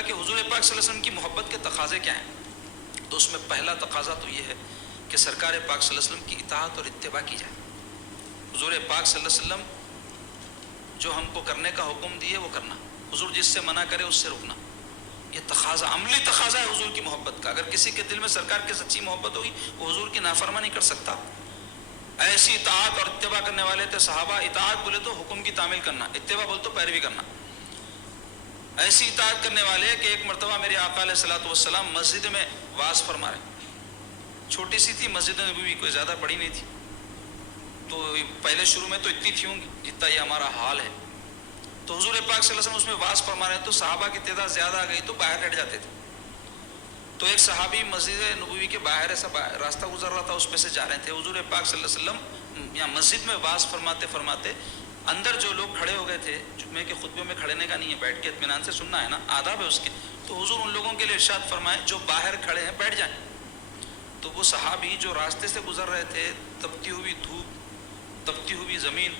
گا کہ حضور پاک صلی اللہ علیہ وسلم کی محبت کے تقاضے کیا ہیں، تو اس میں پہلا تقاضا تو یہ ہے کہ سرکار پاک صلی اللہ علیہ وسلم کی اطاعت اور اتباع کی جائے۔ حضور پاک صلی اللہ علیہ وسلم جو ہم کو کرنے کا حکم دیے وہ کرنا، حضور جس سے منع کرے اس سے رکنا، یہ تقاضا، عملی تقاضا ہے حضور کی محبت کا۔ اگر کسی کے دل میں سرکار کی سچی محبت ہوگی وہ حضور کی نافرمانی نہیں کر سکتا۔ ایسی اطاعت اور اتباع کرنے والے تھے صحابہ۔ اطاعت بولے تو حکم کی تعمیل کرنا، اتباع بولے تو پیروی کرنا۔ ایسی اطاعت کرنے والے کہ ایک مرتبہ میرے آقا علیہ الصلوۃ والسلام مسجد میں واعظ فرما رہے، چھوٹی سی تھی مسجد نبوی، کوئی زیادہ بڑی نہیں تھی، تو پہلے شروع میں تو اتنی تھی ہوں گی جتنا یہ ہمارا حال ہے۔ تو حضور پاک صلی اللہ علیہ وسلم اس میں واعظ فرما رہے ہیں، تو صحابہ کی تعداد زیادہ آ گئی تو باہر ہٹ جاتے تھے۔ تو ایک صحابی مسجد نبوی کے باہر ایسا راستہ گزر رہا تھا، اس پہ سے جا رہے تھے۔ حضور پاک صلی اللہ علیہ وسلم یہاں مسجد میں واعظ فرماتے فرماتے اندر جو لوگ کھڑے ہو گئے تھے، جمعے کے خطبے میں کھڑنے کا نہیں ہے، بیٹھ کے اطمینان سے سننا ہے نا، آداب ہے اس کے، تو حضور ان لوگوں کے لیے ارشاد فرمائے جو باہر کھڑے ہیں بیٹھ جائیں۔ تو وہ صحابی جو راستے سے گزر رہے تھے، تپتی ہوئی دھوپ، تپتی ہوئی زمین،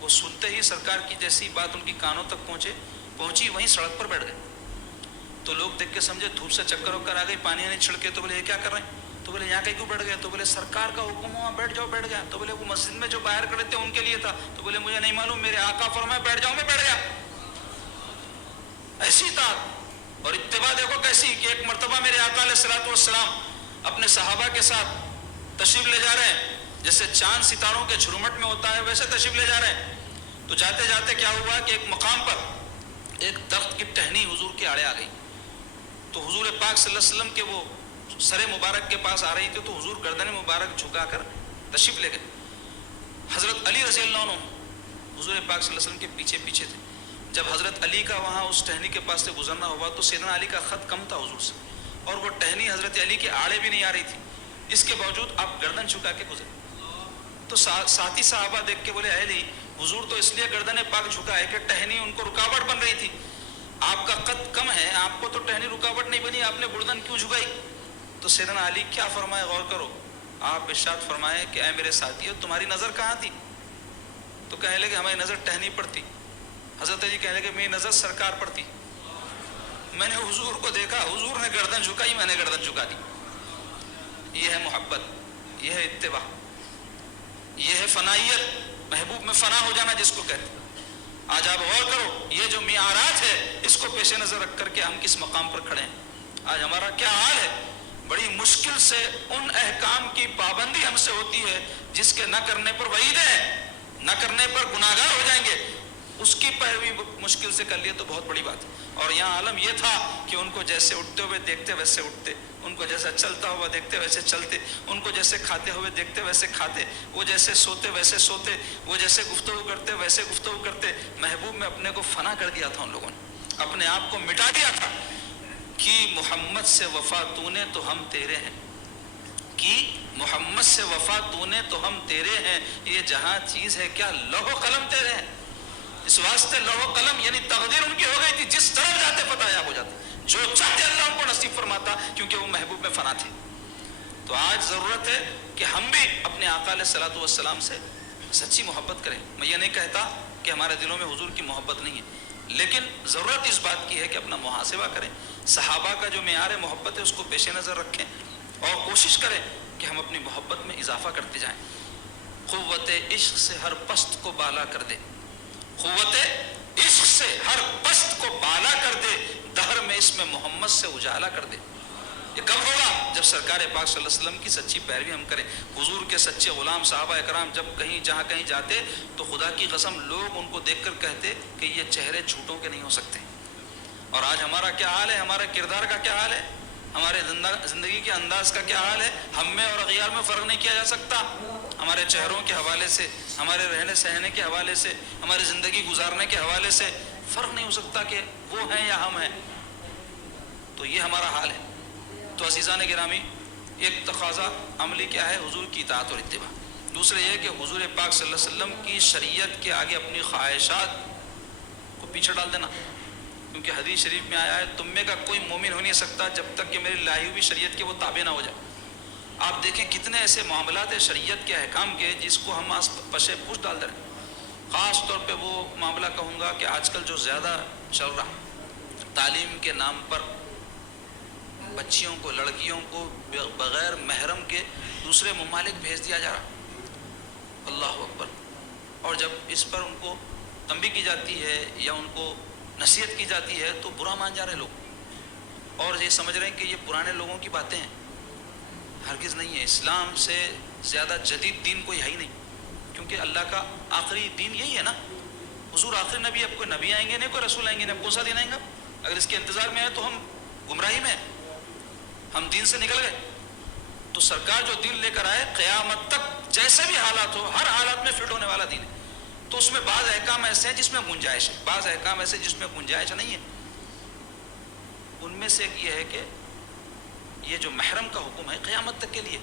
وہ سنتے ہی سرکار کی جیسی بات ان کی کانوں تک پہنچی وہیں سڑک پر بیٹھ گئے۔ تو لوگ دیکھ کے سمجھے دھوپ سے چکر ہو کر آ گئی، پانی نہیں چھڑکے، تو بولے یہ کیا کر رہے ہیں؟ تو بولے یہاں کیوں بیٹھ گئے؟ تو بولے سرکار کا حکم ہوا بیٹھ جاؤ، بیٹھ گیا۔ تو بولے وہ مسجد میں جو باہر کھڑے تھے ان کے لیے تھا۔ تو بولے مجھے نہیں معلوم، میرے آقا فرمائے بیٹھ جاؤ، میں بیٹھ گیا۔ ایسی اطاعت اور اتباع دیکھو کیسی کہ ایک مرتبہ میرے آقا علیہ الصلوۃ والسلام اپنے صحابہ کے ساتھ تشریف لے جا رہے ہیں، جیسے چاند ستاروں کے جھرمٹ میں ہوتا ہے ویسے تشریف لے جا رہے ہیں۔ تو جاتے جاتے کیا ہوا کہ ایک مقام پر ایک درخت کی ٹہنی حضور کے آڑے آ گئی۔ تو حضور پاک صلی اللہ علیہ وسلم کے وہ سر مبارک کے پاس آ رہی تھی، تو حضور گردن مبارک جھکا کر تشریف لے گئے۔ حضرت علی رضی اللہ عنہ حضور پاک صلی اللہ علیہ وسلم کے پیچھے پیچھے تھے۔ جب حضرت علی کا وہاں اس ٹہنی کے پاس سے گزرنا ہوا تو سیدنا علی کا خط کم تھا حضور سے، اور وہ ٹہنی حضرت علی کے آڑے بھی نہیں آ رہی تھی، اس کے باوجود آپ گردن جھکا کے گزرے۔ تو ساتھی صحابہ دیکھ کے بولے اے علی، حضور تو اس لیے گردن پاک جھکا ہے کہ ٹہنی ان کو رکاوٹ بن رہی تھی، آپ کا قد کم ہے، آپ کو تو ٹہنی رکاوٹ نہیں بنی، آپ نے گردن کیوں جھکائی؟ تو سیدنا علی کیا فرمائے غور کرو، آپ ارشاد فرمائے کہ اے میرے ساتھیو تمہاری نظر کہاں تھی؟ تو کہنے لگے ہماری نظر ٹہنی پر تھی۔ حضرت علی کہنے لگے میری نظر سرکار پر تھی، میں نے حضور کو دیکھا، حضور نے گردن جھکائی، میں نے گردن جھکا دی۔ یہ ہے محبت، یہ ہے اتباع، یہ ہے فنائیت، محبوب میں فنا ہو جانا جس کو کہتے ہیں۔ آج آپ غور کرو، یہ جو معیارات ہے اس کو پیش نظر رکھ کر کے ہم کس مقام پر کھڑے ہیں۔ آج ہمارا کیا حال ہے، بڑی مشکل سے ان احکام کی پابندی ہم سے ہوتی ہے جس کے نہ کرنے پر وعید ہے، نہ کرنے پر گناہگار ہو جائیں گے، اس کی پیروی مشکل سے کر لیے تو بہت بڑی بات ہے۔ اور یہاں عالم یہ تھا کہ ان کو جیسے اٹھتے ہوئے دیکھتے ویسے اٹھتے، ان کو جیسا چلتا ہوا دیکھتے ویسے چلتے، ان کو جیسے کھاتے ہوئے دیکھتے ویسے کھاتے، وہ جیسے سوتے ویسے سوتے، وہ جیسے گفتگو کرتے ویسے گفتگو کرتے۔ محبوب میں اپنے کو فنا کر دیا تھا ان لوگوں نے، اپنے آپ کو مٹا دیا تھا کہ محمد سے وفا تو نے تو ہم تیرے ہیں، کہ محمد سے وفا تو نے تو ہم تیرے ہیں، یہ جہاں چیز ہے کیا لوح و قلم تیرے ہیں۔ اس واسطے لوح و قلم یعنی تقدیر ان کی ہو گئی تھی، جس طرف جاتے فتح یاب ہو جاتا، جو چاہتے اللہ ان کو نصیب فرماتا، کیونکہ وہ محبوب میں فنا تھے۔ تو آج ضرورت ہے کہ ہم بھی اپنے آقا علیہ الصلوۃ والسلام سے سچی محبت کریں۔ میں یہ نہیں کہتا کہ ہمارے دلوں میں حضور کی محبت نہیں ہے، لیکن ضرورت اس بات کی ہے کہ اپنا محاسبہ کریں، صحابہ کا جو معیار محبت ہے اس کو پیش نظر رکھیں، اور کوشش کریں کہ ہم اپنی محبت میں اضافہ کرتے جائیں۔ قوت عشق سے ہر پست کو بالا کر دے، قوت عشق سے ہر پست کو بالا کر دے، دہر میں اس میں محمد سے اجالا کر دے۔ یہ کب ہوگا؟ جب سرکار پاک صلی اللہ علیہ وسلم کی سچی پیروی ہم کریں۔ حضور کے سچے غلام صحابہ اکرام جب کہیں جہاں کہیں جاتے تو خدا کی قسم لوگ ان کو دیکھ کر کہتے کہ یہ چہرے جھوٹوں کے نہیں ہو سکتے۔ اور آج ہمارا کیا حال ہے، ہمارے کردار کا کیا حال ہے، ہمارے زندگی کے انداز کا کیا حال ہے؟ ہم میں اور اغیار میں فرق نہیں کیا جا سکتا، ہمارے چہروں کے حوالے سے، ہمارے رہنے سہنے کے حوالے سے، ہماری زندگی گزارنے کے حوالے سے فرق نہیں ہو سکتا کہ وہ ہیں یا ہم ہیں۔ تو یہ ہمارا حال ہے۔ تو عزیزان گرامی، ایک تقاضا عملی کیا ہے؟ حضور کی اطاعت اور اتباع۔ دوسرے یہ کہ حضور پاک صلی اللہ علیہ وسلم کی شریعت کے آگے اپنی خواہشات کو پیچھے ڈال دینا، کیونکہ حدیث شریف میں آیا ہے تم میں کا کوئی مومن ہو نہیں سکتا جب تک کہ میری لائی ہوئی شریعت کے وہ تابع نہ ہو جائے۔ آپ دیکھیں کتنے ایسے معاملات ہیں شریعت کے احکام کے جس کو ہم آج پشے پوچھ ڈال دیں۔ خاص طور پہ وہ معاملہ کہوں گا کہ آج کل جو زیادہ چل رہا، تعلیم کے نام پر بچیوں کو، لڑکیوں کو بغیر محرم کے دوسرے ممالک بھیج دیا جا رہا۔ اللہ اکبر۔ اور جب اس پر ان کو تنبیہ کی جاتی ہے یا ان کو نصیحت کی جاتی ہے تو برا مان جا رہے لوگ، اور یہ سمجھ رہے ہیں کہ یہ پرانے لوگوں کی باتیں ہیں۔ ہرگز نہیں ہے۔ اسلام سے زیادہ جدید دین کوئی ہے ہی نہیں، کیونکہ اللہ کا آخری دین یہی ہے نا۔ حضور آخری نبی، اب کوئی نبی آئیں گے نہیں، کوئی رسول آئیں گے نہیں، اب کون سا دین آئیں گا؟ اگر اس کے انتظار میں ہے تو ہم گمراہی میں ہیں، ہم دین سے نکل گئے۔ تو سرکار جو دین لے کر آئے قیامت تک جیسے بھی حالات ہو، ہر حالات میں فٹ ہونے والا دین ہے۔ تو اس میں بعض احکام ایسے ہیں جس میں گنجائش ہے، بعض احکام ایسے جس میں گنجائش نہیں ہے۔ ان میں سے ایک یہ ہے کہ یہ جو محرم کا حکم ہے قیامت تک کے لیے،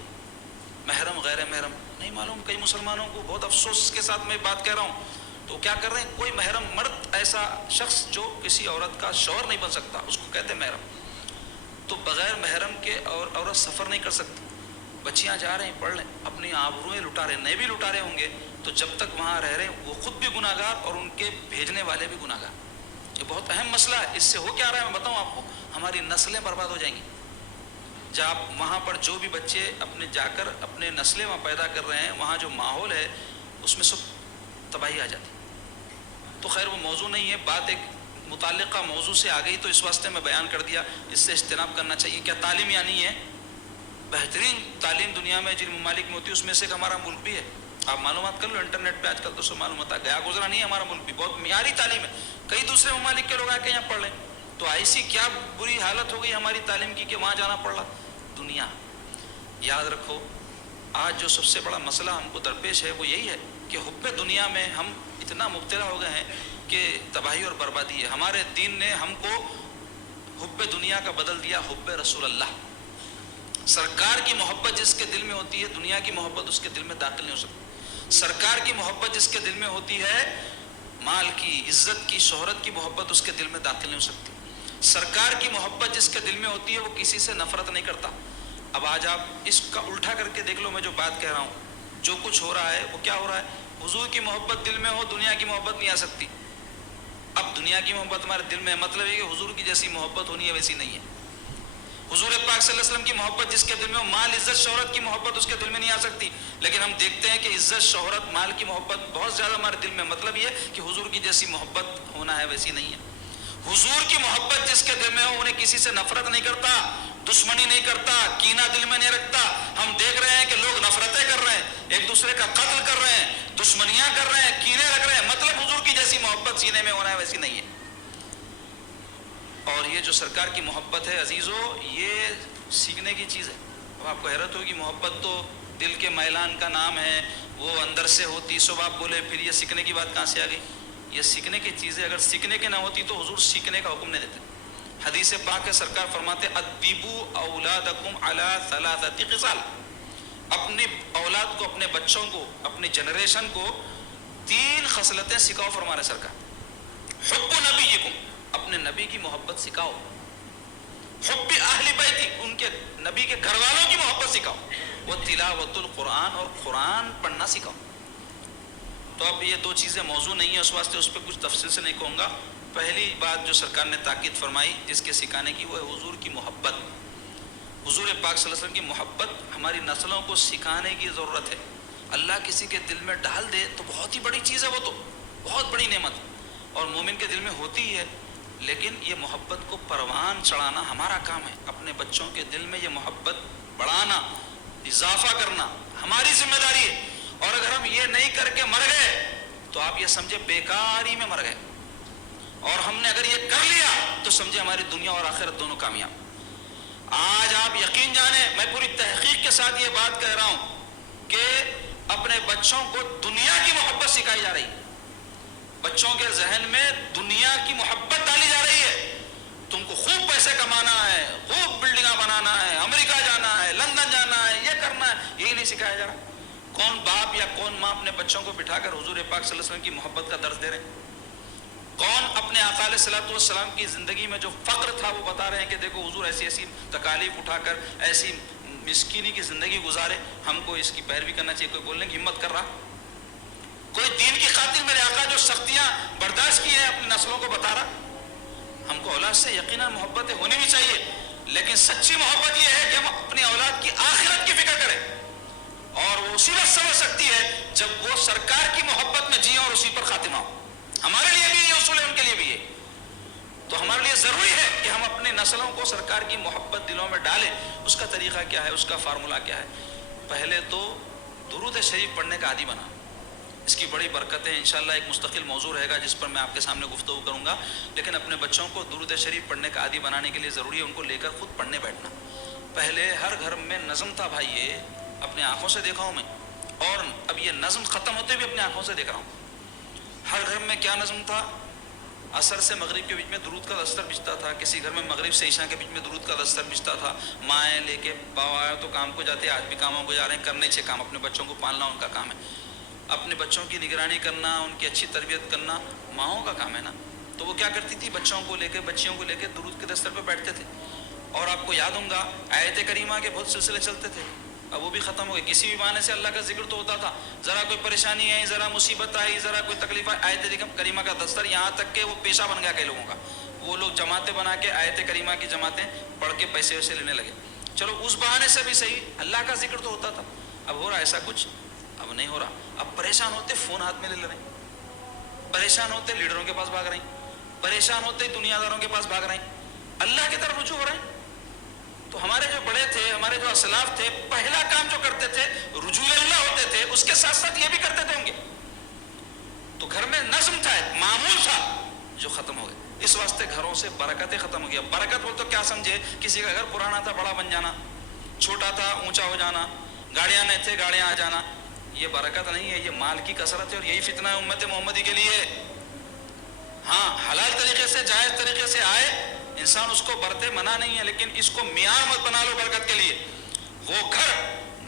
محرم غیر محرم نہیں معلوم۔ کئی مسلمانوں کو بہت افسوس کے ساتھ میں بات کہہ رہا ہوں، تو کیا کر رہے ہیں، کوئی محرم مرد، ایسا شخص جو کسی عورت کا شوہر نہیں بن سکتا، اس کو کہتے ہیں محرم۔ تو بغیر محرم کے اور عورت سفر نہیں کر سکتی۔ بچیاں جا رہے ہیں، پڑھ لیں، اپنی آبروئیں لٹا رہے ہیں، نئے بھی لٹا رہے ہوں گے، تو جب تک وہاں رہ رہے ہیں وہ خود بھی گناہ گار اور ان کے بھیجنے والے بھی گناہ گار۔ یہ بہت اہم مسئلہ ہے۔ اس سے ہو کیا رہا ہے میں بتاؤں آپ کو، ہماری نسلیں برباد ہو جائیں گی۔ جب وہاں پر جو بھی بچے اپنے جا کر اپنے نسلیں وہاں پیدا کر رہے ہیں، وہاں جو ماحول ہے اس میں سب تباہی آ جاتی۔ تو خیر وہ موضوع نہیں ہے، بات ایک متعلقہ موضوع سے آ گئی تو اس واسطے میں بیان کر دیا، اس سے اجتناب کرنا چاہیے۔ کیا تعلیم یعنی ہے بہترین تعلیم دنیا میں جن ممالک میں ہوتی ہے اس میں سے ایک ہمارا ملک بھی ہے؟ آپ معلومات کر لو انٹرنیٹ پہ، آج کل تو سب معلومات گیا گزرا نہیں ہے ہمارا ملک بھی، بہت معیاری تعلیم ہے۔ کئی دوسرے ممالک کے لوگ آ کے یہاں پڑھ لیں، تو ایسی کیا بری حالت ہو گئی ہماری تعلیم کی کہ وہاں جانا پڑ رہا۔ دنیا، یاد رکھو آج جو سب سے بڑا مسئلہ ہم کو درپیش ہے وہ یہی ہے کہ حب دنیا میں ہم اتنا مبتلا ہو گئے ہیں کہ تباہی اور بربادی ہے۔ ہمارے دین نے ہم کو حب دنیا کا بدل دیا حب رسول اللہ۔ سرکار کی محبت جس کے دل میں ہوتی ہے، دنیا کی محبت اس کے دل میں داخل نہیں ہو سکتی۔ سرکار کی محبت جس کے دل میں ہوتی ہے، مال کی، عزت کی، شہرت کی محبت اس کے دل میں داخل نہیں ہو سکتی۔ سرکار کی محبت جس کے دل میں ہوتی ہے وہ کسی سے نفرت نہیں کرتا۔ اب آج آپ اس کا الٹا کر کے دیکھ لو، میں جو بات کہہ رہا ہوں، جو کچھ ہو رہا ہے وہ کیا ہو رہا ہے، حضور کی محبت دل میں ہو، دنیا کی محبت نہیں آ سکتی۔ اب دنیا کی محبت ہمارے دل میں ہے، مطلب یہ کہ حضور کی جیسی محبت ہونی ہے ویسی نہیں ہے۔ حضور پاک صلی اللہ علیہ وسلم کی محبت جس کے دل میں ہو، مال، عزت، شہرت کی محبت اس کے دل میں نہیں آ سکتی۔ لیکن ہم دیکھتے ہیں کہ عزت، شہرت، مال کی محبت بہت زیادہ ہمارے دل میں، مطلب یہ کہ حضور کی جیسی محبت ہونا ہے ویسی نہیں ہے۔ حضور کی محبت جس کے دل میں ہو، انہیں کسی سے نفرت نہیں کرتا، دشمنی نہیں کرتا، کینہ دل میں نہیں رکھتا۔ ہم دیکھ رہے ہیں کہ لوگ نفرتیں کر رہے ہیں، ایک دوسرے کا قتل کر رہے ہیں، دشمنیاں کر رہے ہیں، کینے رکھ رہے ہیں، مطلب حضور کی جیسی محبت سینے میں ہونا ہے ویسی نہیں ہے۔ اور یہ جو سرکار کی محبت ہے عزیزو، یہ سیکھنے کی چیز ہے۔ اب آپ کو حیرت ہوگی، محبت تو دل کے میلان کا نام ہے، وہ اندر سے ہوتی، سب آپ بولے پھر یہ سیکھنے کی بات کہاں سے آ گئی؟ یہ سیکھنے کی چیز ہے۔ اگر سیکھنے کی نہ ہوتی تو حضور سیکھنے کا حکم نہیں دیتے۔ حدیث پاک ہے، سرکار فرماتے ادبوا اولادکم علی ثلاثۃ خصال، اپنی اولاد کو، اپنے بچوں کو، اپنی جنریشن کو 3 خصلتیں سکھاؤ، فرما رہے سرکار۔ حب نبیکم، اپنے نبی کی محبت سکھاؤ۔ حب اہل بیتی، ان کے نبی کے گھر والوں کی محبت سکھاؤ۔ وہ تلاوت القرآن، اور قرآن پڑھنا سکھاؤ۔ تو اب یہ 2 چیزیں موضوع نہیں ہیں، اس واسطے اس پہ کچھ تفصیل سے نہیں کہوں گا۔ پہلی بات جو سرکار نے تاکید فرمائی جس کے سکھانے کی، وہ ہے حضور کی محبت۔ حضور پاک صلی اللہ علیہ وسلم کی محبت ہماری نسلوں کو سکھانے کی ضرورت ہے۔ اللہ کسی کے دل میں ڈال دے تو بہت ہی بڑی چیز ہے، وہ تو بہت بڑی نعمت، اور مومن کے دل میں ہوتی ہی ہے۔ لیکن یہ محبت کو پروان چڑھانا ہمارا کام ہے، اپنے بچوں کے دل میں یہ محبت بڑھانا، اضافہ کرنا ہماری ذمہ داری ہے۔ اور اگر ہم یہ نہیں کر کے مر گئے تو آپ یہ سمجھے بیکاری میں مر گئے، اور ہم نے اگر یہ کر لیا تو سمجھے ہماری دنیا اور آخرت دونوں کامیاب۔ آج آپ یقین جانیں، میں پوری تحقیق کے ساتھ یہ بات کہہ رہا ہوں کہ اپنے بچوں کو دنیا کی محبت سکھائی جا رہی ہے۔ بچوں کے ذہن میں دنیا کی محبت ڈالی جا رہی ہے۔ تم کو خوب پیسے کمانا ہے، خوب بلڈنگاں بنانا ہے، امریکہ جانا ہے، لندن جانا ہے، یہ کرنا ہے، یہی نہیں سکھایا جا رہا۔ کون باپ یا کون ماں اپنے بچوں کو بٹھا کر حضور پاک صلی اللہ علیہ وسلم کی محبت کا درس دے رہے ہیں؟ کون اپنے آقا علیہ الصلوۃ والسلام کی زندگی میں جو فقر تھا وہ بتا رہے ہیں کہ دیکھو حضور ایسی ایسی تکالیف اٹھا کر ایسی مسکینی کی زندگی گزارے، ہم کو اس کی پیروی کرنا چاہیے؟ کوئی بولنے کی ہمت کر رہا؟ کوئی دین کی خاطر میرے آقا جو سختیاں برداشت کی ہیں اپنی نسلوں کو بتا رہا؟ ہم کو اولاد سے یقیناً محبتیں ہونی بھی چاہیے، لیکن سچی محبت یہ ہے کہ ہم اپنی اولاد کی آخرت کی فکر کریں، اور وہ اسی وقت سمجھ سکتی ہے جب وہ سرکار کی محبت میں جئیں اور اسی پر خاتمہ ہو۔ ہمارے لیے بھی یہ اصول ہے، ان کے لیے بھی یہ۔ تو ہمارے لیے ضروری ہے کہ ہم اپنی نسلوں کو سرکار کی محبت دلوں میں ڈالیں۔ اس کا طریقہ کیا ہے، اس کا فارمولہ کیا ہے؟ پہلے تو درود شریف پڑھنے کا عادی بنا، اس کی بڑی برکتیں انشاءاللہ ایک مستقل موضوع رہے گا جس پر میں آپ کے سامنے گفتگو کروں گا، لیکن اپنے بچوں کو درود شریف پڑھنے کا عادی بنانے کے لیے ضروری ہے ان کو لے کر خود پڑھنے بیٹھنا۔ پہلے ہر گھر میں نظم تھا بھائی، یہ اپنے آنکھوں سے دیکھا ہوں میں، اور اب یہ نظم ختم ہوتے بھی اپنے آنکھوں سے دیکھ رہا ہوں۔ ہر گھر میں کیا نظم تھا؟ عصر سے مغرب کے بیچ میں درود کا دستر بچتا تھا، کسی گھر میں مغرب سے عشاء کے بیچ میں درود کا دستر بچتا تھا۔ مائیں لے کے باوا تو کام کو جاتے، آج بھی کاموں کو جا رہے ہیں، کرنے چاہیے کام، اپنے بچوں کو پالنا ان کا کام ہے، اپنے بچوں کی نگرانی کرنا، ان کی اچھی تربیت کرنا ماؤں کا کام ہے نا۔ تو وہ کیا کرتی تھی، بچوں کو لے کے بچیوں کو لے کے درود کے دستر پہ بیٹھتے تھے، اور آپ کو یاد ہوں گا آیت کریمہ کے بہت سلسلے چلتے تھے، اب وہ بھی ختم ہو گئے۔ کسی بھی بہانے سے اللہ کا ذکر تو ہوتا تھا، ذرا کوئی پریشانی آئی، ذرا مصیبت آئی، ذرا کوئی تکلیف آئی، آیت کریمہ کا دستر، یہاں تک کہ وہ پیشہ بن گیا کئی لوگوں کا، وہ لوگ جماعتیں بنا کے آیت کریمہ کی جماعتیں پڑھ کے پیسے ویسے لینے لگے۔ چلو اس بہانے سے بھی صحیح، اللہ کا ذکر تو ہوتا تھا۔ اب ہو رہا ایسا کچھ؟ اب نہیں ہو رہا۔ اب پریشان ہوتے فون ہاتھ میں لے رہے ہیں، پریشان ہوتے لیڈروں کے پاس بھاگ رہے ہیں، پریشان ہوتے دنیا داروں کے پاس بھاگ رہے ہیں، اللہ کی طرف رجوع ہو رہے ہیں۔ تو ہمارے جو بڑے تھے، ہمارے جو اسلاف تھے، پہلا کام جو کرتے تھے رجوع اللہ ہوتے تھے، اس کے ساتھ ساتھ یہ بھی کرتے تھے ہوں گے۔ تو گھر میں نظم تھا، ایک معمول تھا جو ختم ہو گیا، اس واسطے گھروں سے برکتیں ختم ہو گیا۔ برکت بول تو کیا سمجھے، کسی کا گھر پرانا تھا بڑا بن جانا، چھوٹا تھا اونچا ہو جانا، گاڑیاں نہیں تھے گاڑیاں آ جانا، یہ برکت نہیں ہے، یہ مال کی کثرت ہے، اور یہی فتنہ ہے امت محمدی کے لیے۔ ہاں حلال طریقے سے، جائز طریقے سے آئے انسان اس کو برتے، منع نہیں ہے، لیکن اس کو معیار مت بنا لو برکت کے لیے۔ وہ گھر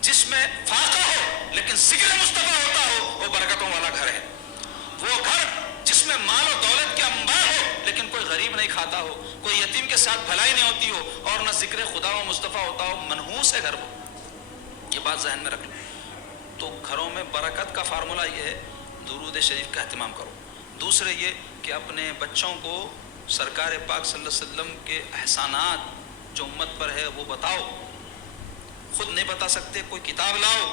جس میں فاقہ ہو لیکن ذکر مصطفیٰ ہوتا ہو، وہ برکتوں والا گھر ہے۔ وہ گھر جس میں مال و دولت کے انبار ہو لیکن کوئی غریب نہیں کھاتا ہو، کوئی یتیم کے ساتھ بھلائی نہیں ہوتی ہو، اور نہ ذکر خدا و مصطفیٰ ہوتا ہو، منحوس ہے گھر وہ۔ یہ بات ذہن میں رکھ لو۔ تو گھروں میں برکت کا فارمولہ یہ ہے، درود شریف کا اہتمام کرو۔ دوسرے یہ کہ اپنے بچوں کو سرکار پاک صلی اللہ علیہ وسلم کے احسانات جو امت پر ہے وہ بتاؤ۔ خود نہیں بتا سکتے، کوئی کتاب لاؤ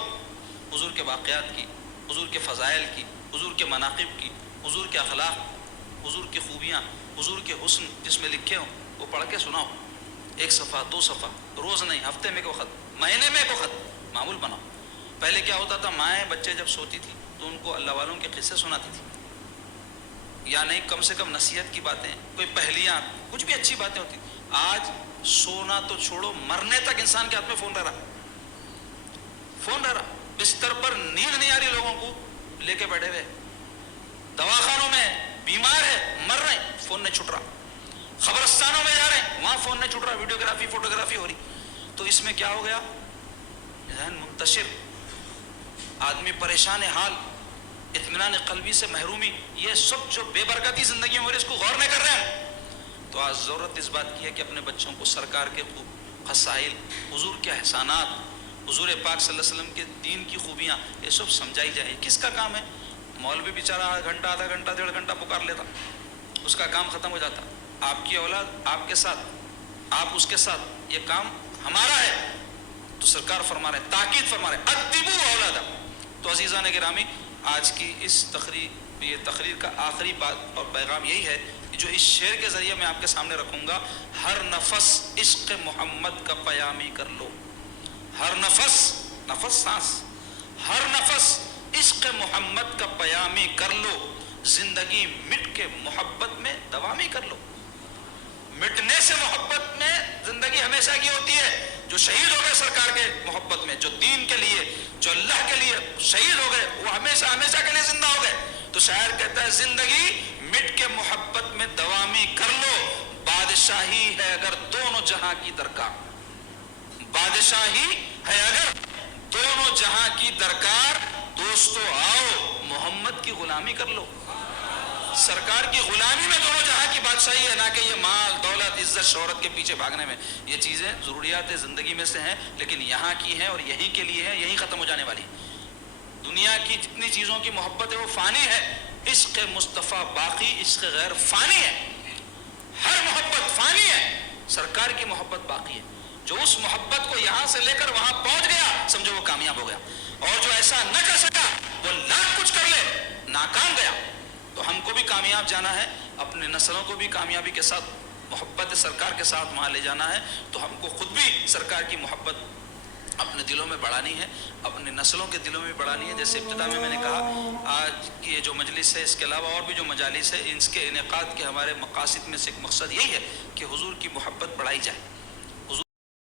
حضور کے واقعات کی، حضور کے فضائل کی، حضور کے مناقب کی، حضور کے اخلاق، حضور کی خوبیاں، حضور کے حسن جس میں لکھے ہوں وہ پڑھ کے سناؤ، 1 صفحہ 2 صفحہ، روز نہیں، ہفتے میں ایک وقت، مہینے میں ایک وقت، معمول بناؤ۔ پہلے کیا ہوتا تھا، مائیں بچے جب سوتی تھی تو ان کو اللہ والوں کے قصے سناتی تھی، یا نہیں کم سے کم نصیحت کی باتیں، کوئی پہلیاں، کچھ بھی اچھی باتیں ہوتی۔ آج سونا تو چھوڑو، مرنے تک انسان کے ہاتھ میں فون رہ رہا، فون رہ رہا، بستر پر نیند نہیں آ رہی، لوگوں کو لے کے بیٹھے ہوئے، دواخانوں میں بیمار ہے مر رہے ہیں، فون نہیں چھٹ رہا، خبرستانوں میں جا رہے ہیں وہاں فون نہیں چھٹ رہا، ویڈیوگرافی فوٹوگرافی ہو رہی۔ تو اس میں کیا ہو گیا، ذہن منتشر، آدمی پریشان حال، اطمینان قلبی سے محرومی، یہ سب جو بے برکتی زندگی میں ہو رہی ہے، اس کو غور نہیں کر رہے ہیں۔ تو آج ضرورت اس بات کی ہے کہ اپنے بچوں کو سرکار کے خصائل، حضور کے احسانات، حضور پاک صلی اللہ علیہ وسلم کے دین کی خوبیاں، یہ سب سمجھائی جائے۔ کس کا کام ہے؟ مولوی بیچارہ آدھا گھنٹہ 1.5 گھنٹہ پکار لیتا، اس کا کام ختم ہو جاتا۔ آپ کی اولاد آپ کے ساتھ، آپ اس کے ساتھ، یہ کام ہمارا ہے۔ تو سرکار فرما رہے، تاکید فرما رہے، ادبوا اولادکم۔ تو عزیزان گرامی، آج کی اس تقریر کا آخری بات اور پیغام یہی ہے کہ جو اس شعر کے ذریعے میں آپ کے سامنے رکھوں گا، ہر نفس عشق محمد کا پیامی کر لو، ہر نفس سانس، ہر نفس عشق محمد کا پیامی کر لو، زندگی مٹ کے محبت میں دوامی کر لو۔ مٹنے سے محبت میں زندگی ہمیشہ کی ہوتی ہے۔ جو شہید ہو گئے سرکار کے محبت میں، جو دین کے لیے، جو اللہ کے لیے شہید ہو گئے، وہ ہمیشہ کے لیے زندہ ہو گئے۔ تو شاعر کہتا ہے، زندگی مٹ کے محبت میں دوامی کر لو، بادشاہی ہے اگر دونوں جہاں کی درکار، بادشاہی ہے اگر دونوں جہاں کی درکار، دوستو آؤ محمد کی غلامی کر لو۔ سرکار کی غلامی میں دونوں جہاں کی بادشاہی ہے، نہ کہ یہ مال دولت عزت شہرت کے پیچھے بھاگنے میں۔ یہ چیزیں ضروریات زندگی میں سے ہیں، لیکن یہاں کی ہیں اور یہیں کے لیے ہیں، یہیں ختم ہو جانے والی۔ دنیا کی جتنی چیزوں کی محبت ہے وہ فانی ہے، عشق مصطفیٰ باقی، عشق غیر فانی ہے۔ ہر محبت فانی ہے، سرکار کی محبت باقی ہے. جو اس محبت کو یہاں سے لے کر وہاں پہنچ گیا سمجھو وہ کامیاب ہو گیا، اور جو ایسا نہ کر سکا وہ لاکھ کچھ کر لے ناکام گیا. تو ہم کو بھی کامیاب جانا ہے، اپنے نسلوں کو بھی کامیابی کے ساتھ محبت سرکار کے ساتھ وہاں لے جانا ہے. تو ہم کو خود بھی سرکار کی محبت اپنے دلوں میں بڑھانی ہے، اپنے نسلوں کے دلوں میں بڑھانی ہے. جیسے ابتدا میں نے کہا آج کی یہ جو مجلس ہے، اس کے علاوہ اور بھی جو مجالس ہے، ان کے انعقاد کے ہمارے مقاصد میں سے ایک مقصد یہی ہے کہ حضور کی محبت بڑھائی جائے.